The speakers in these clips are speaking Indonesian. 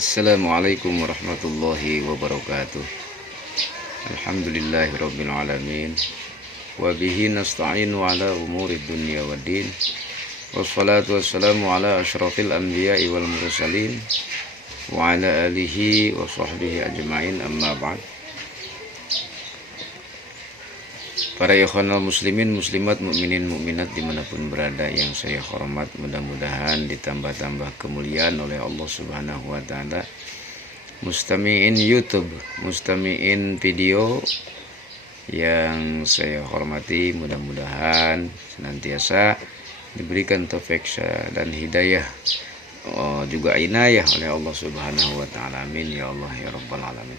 Assalamualaikum warahmatullahi wabarakatuh. Alhamdulillahirabbil alamin. Wa bihi nasta'inu ala umuri dunya waddin. Wassalatu wassalamu ala asyrafil anbiya'i wal mursalin wa ala alihi wa sahbihi ajma'in, amma ba'd. Para ikhwanal muslimin, muslimat, mukminin, mukminat dimanapun berada yang saya hormat, mudah-mudahan ditambah-tambah kemuliaan oleh Allah Subhanahu wa Ta'ala. Mustami'in YouTube, mustami'in video yang saya hormati, mudah-mudahan senantiasa diberikan taufik dan hidayah, juga inayah oleh Allah Subhanahu wa Ta'ala. Amin ya Allah ya Rabbal alamin.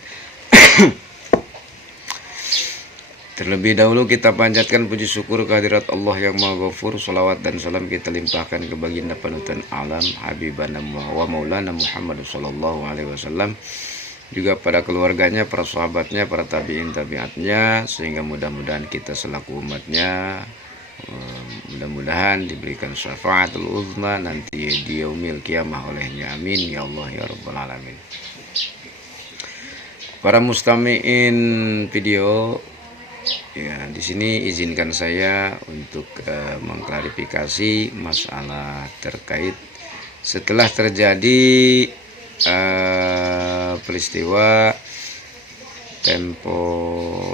Terlebih dahulu kita panjatkan puji syukur kehadirat Allah yang Maha Ghafur. Salawat dan salam kita limpahkan ke baginda panutan alam, habibana wa maulana Muhammad sallallahu alaihi wasallam, juga pada keluarganya, para sahabatnya, para tabi'in tabi'atnya, sehingga mudah-mudahan kita selaku umatnya mudah-mudahan diberikan syafaatul uzma nanti di yaumil kiamah olehnya. Amin ya Allah ya Rabbal alamin. Para mustami'in video, ya, di sini izinkan saya untuk mengklarifikasi masalah terkait setelah terjadi peristiwa tempo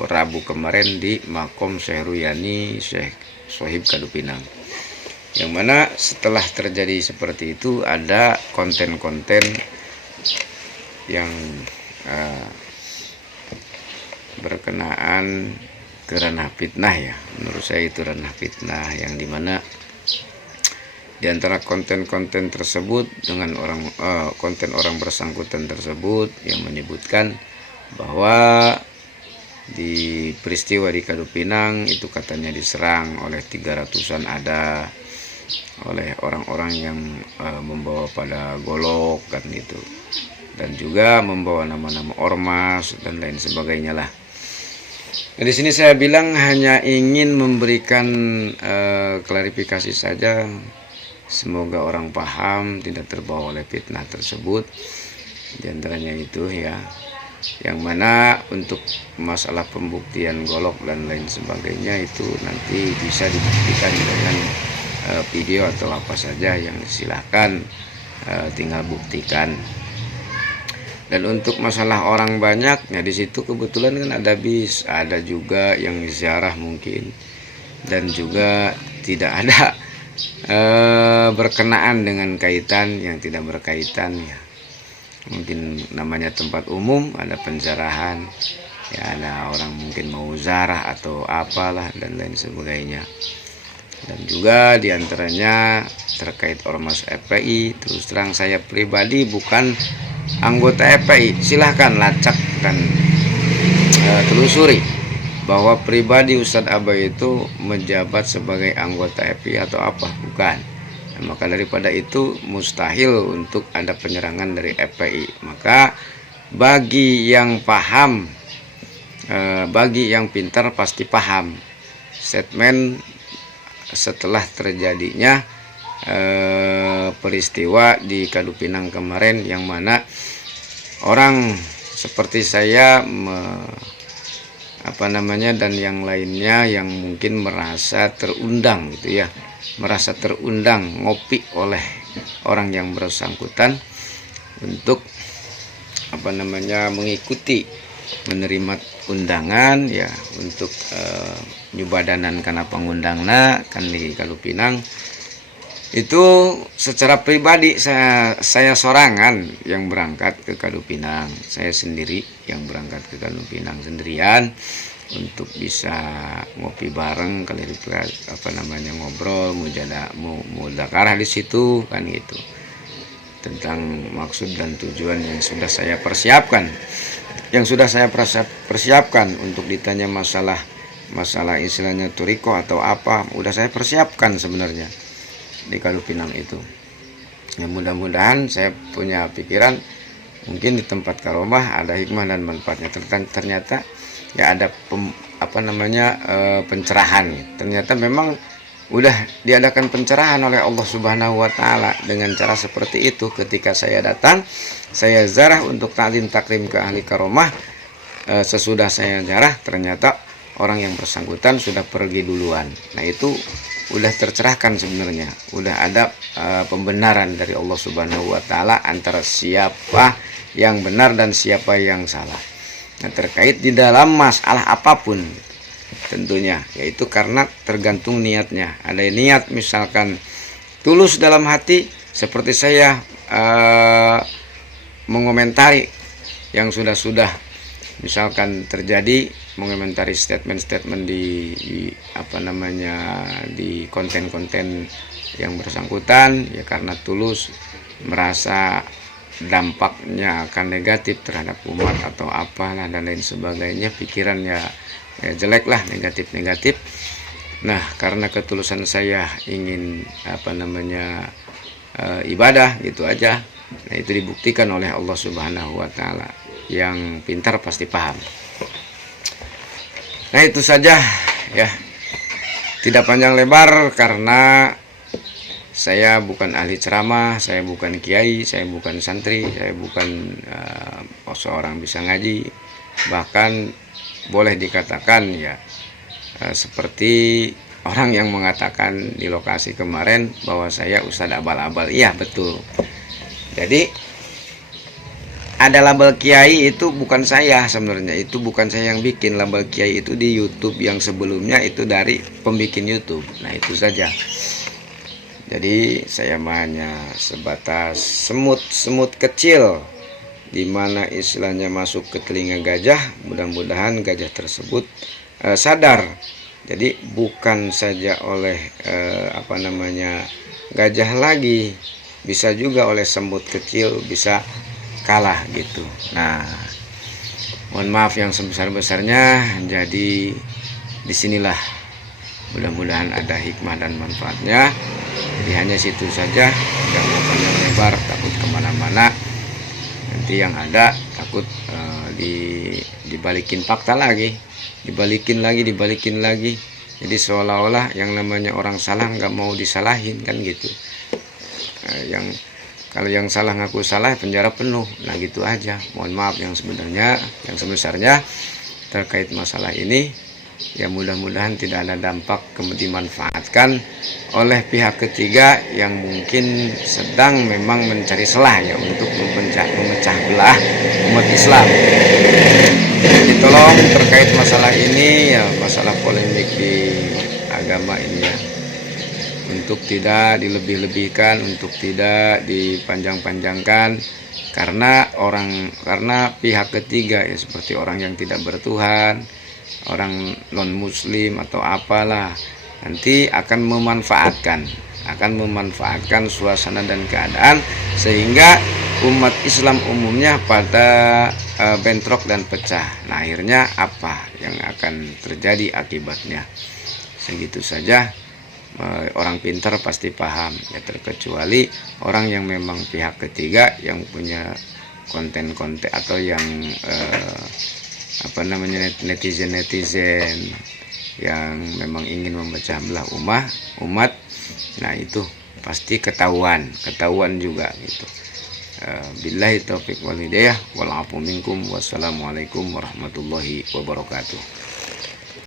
Rabu kemarin di Makom Syekh Ruyani Syekh Sohib Kadupinang, yang mana setelah terjadi seperti itu ada konten-konten yang berkenaan ke ranah fitnah, ya. Menurut saya itu ranah fitnah, yang dimana di antara konten-konten tersebut dengan konten orang bersangkutan tersebut yang menyebutkan bahwa di peristiwa di Kadupinang itu katanya diserang oleh 300-an ada oleh orang-orang yang membawa pada golok kan itu, dan juga membawa nama-nama ormas dan lain sebagainya lah. Nah, di sini saya bilang hanya ingin memberikan klarifikasi saja, semoga orang paham, tidak terbawa oleh fitnah tersebut. Di antaranya itu, ya, yang mana untuk masalah pembuktian golok dan lain sebagainya itu nanti bisa dibuktikan dengan video atau apa saja yang silahkan, tinggal buktikan. Dan untuk masalah orang banyak, ya di situ kebetulan kan ada bis, ada juga yang ziarah mungkin, dan juga tidak ada berkenaan dengan kaitan yang tidak berkaitan, ya. Mungkin namanya tempat umum, ada penjarahan, ya, ada orang mungkin mau zarah atau apalah dan lain sebagainya. Dan juga diantaranya terkait ormas FPI, terus terang saya pribadi bukan anggota FPI, silahkan lacak dan telusuri bahwa pribadi Ustadz Abai itu menjabat sebagai anggota FPI atau apa, bukan. Nah, maka daripada itu mustahil untuk ada penyerangan dari FPI. Maka bagi yang paham, bagi yang pintar pasti paham statement setelah terjadinya peristiwa di Kadupinang kemarin, yang mana orang seperti saya dan yang lainnya yang mungkin merasa terundang gitu, ya, merasa terundang ngopi oleh orang yang bersangkutan untuk mengikuti, menerima undangan, ya, untuk nyubadanan karena pengundangna kan di Kadupinang. Itu secara pribadi saya sorangan yang berangkat ke Kadupinang, saya sendiri yang berangkat ke Kadupinang sendirian untuk bisa ngopi bareng, ngobrol, mudakarah di situ kan gitu, tentang maksud dan tujuan yang sudah saya persiapkan, untuk ditanya masalah istilahnya turiko atau apa, udah saya persiapkan sebenarnya di Kadupinang itu. Ya, mudah-mudahan saya punya pikiran mungkin di tempat karomah ada hikmah dan manfaatnya. Ternyata ya ada pencerahan. Ternyata memang udah diadakan pencerahan oleh Allah Subhanahu wa taala dengan cara seperti itu. Ketika saya datang, saya ziarah untuk taklim takrim ke ahli karomah. Sesudah saya ziarah, ternyata orang yang bersangkutan sudah pergi duluan. Nah, itu udah tercerahkan sebenarnya. Udah ada pembenaran dari Allah Subhanahu wa taala antara siapa yang benar dan siapa yang salah. Nah, terkait di dalam masalah apapun tentunya, yaitu karena tergantung niatnya. Ada niat misalkan tulus dalam hati, seperti saya mengomentari yang sudah misalkan terjadi, mengomentari statement-statement di di konten-konten yang bersangkutan, ya karena tulus merasa dampaknya akan negatif terhadap umat atau apalah dan lain sebagainya, pikiran ya jelek lah, negatif. Nah, karena ketulusan saya ingin ibadah gitu aja. Nah, itu dibuktikan oleh Allah Subhanahu wa taala. Yang pintar pasti paham. Nah, itu saja ya. Tidak panjang lebar karena saya bukan ahli ceramah, saya bukan kiai, saya bukan santri, saya bukan seorang bisa ngaji. Bahkan boleh dikatakan ya seperti orang yang mengatakan di lokasi kemarin bahwa saya ustadz abal-abal. Iya, betul. Jadi ada label kiai itu bukan saya sebenarnya, itu bukan saya yang bikin. Label kiai itu di YouTube yang sebelumnya itu dari pembikin YouTube. Nah, itu saja. Jadi saya hanya sebatas semut kecil di mana istilahnya masuk ke telinga gajah. Mudah-mudahan gajah tersebut sadar. Jadi bukan saja oleh gajah lagi, bisa juga oleh semut kecil bisa kalah gitu. Nah, mohon maaf yang sebesar-besarnya. Jadi disinilah mudah-mudahan ada hikmah dan manfaatnya. Jadi hanya situ saja, tidak mau panjang lebar, takut kemana-mana. Nanti yang ada takut dibalikin fakta lagi, dibalikin lagi. Jadi seolah-olah yang namanya orang salah nggak mau disalahin kan gitu. Kalau yang salah ngaku salah, penjara penuh. Nah, gitu aja. Mohon maaf yang sebesarnya terkait masalah ini. Ya, mudah-mudahan tidak ada dampak dimanfaatkan oleh pihak ketiga yang mungkin sedang memang mencari celah ya untuk memecah belah umat Islam. Jadi tolong terkait masalah ini ya, masalah polemik di agama ini ya, untuk tidak dilebih-lebihkan, untuk tidak dipanjang-panjangkan, karena pihak ketiga ya, seperti orang yang tidak bertuhan, orang non muslim atau apalah, nanti akan memanfaatkan suasana dan keadaan sehingga umat Islam umumnya pada bentrok dan pecah. Nah, akhirnya apa yang akan terjadi akibatnya? Segitu saja. Orang pintar pasti paham ya, terkecuali orang yang memang pihak ketiga yang punya konten-konten atau yang netizen yang memang ingin memecah belah umat. Nah, itu pasti ketahuan juga gitu. Billahi taufiq wal hidayah wal afu minkum. Wassalamualaikum warahmatullahi wabarakatuh.